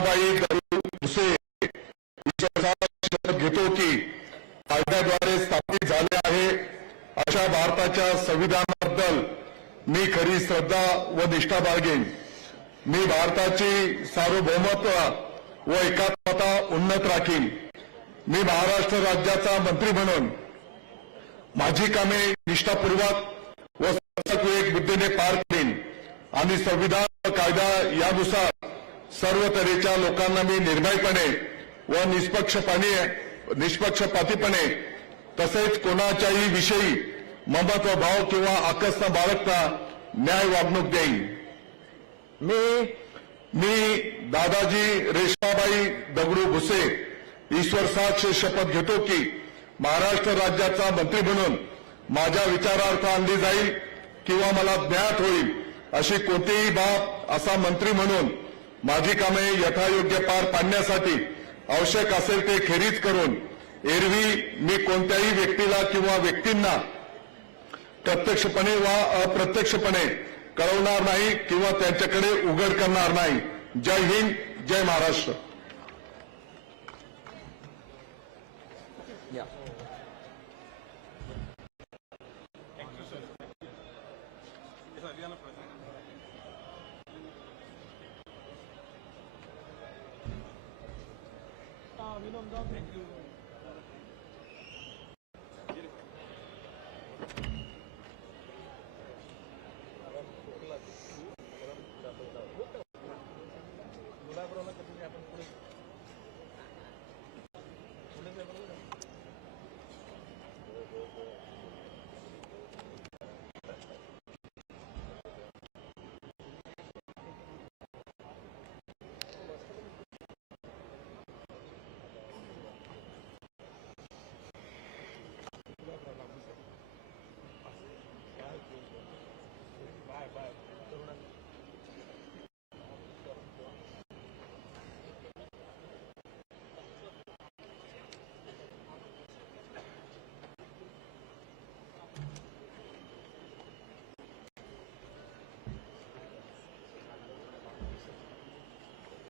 रेश्माबाई दगडू भुसे शपथ घेतो की कायद्याद्वारे स्थापित झाले आहे अशा भारताच्या संविधानाबद्दल मी खरी श्रद्धा व निष्ठा बाळगेन। मी भारताची सार्वभौमत्व व एकात्मता उन्नत राखीन। मी महाराष्ट्र राज्याचा मंत्री म्हणून माझी कामे निष्ठापूर्वक व विवेक बुद्धीने पार करीन आणि संविधान व कायदा यानुसार सर्व तऱ्हेच्या लोकांना मी निर्भयपणे व निष्पक्षपातीपणे तसेच कोणाच्याही विषयी ममत्व भाव किंवा आकस न बाळगता न्याय वागणूक देईन। मी दादाजी रेश्माबाई दगडू भुसे ईश्वर साक्ष शपथ घेतो की महाराष्ट्र राज्याचा मंत्री म्हणून माझ्या विचारार्थ आणली जाईल किंवा मला ज्ञात होईल अशी कोणतीही बाब असा मंत्री म्हणून माझी कामे यथायोग्य पार पाडण्यासाठी आवश्यक असेल ते खेरीज करून एरवी मी कोणत्याही व्यक्तीला किंवा व्यक्तींना प्रत्यक्षपणे वा अप्रत्यक्षपणे कळवणार नाही किंवा त्यांच्याकडे उघड करणार नाही। जय हिंद, जय महाराष्ट्र। Thank you.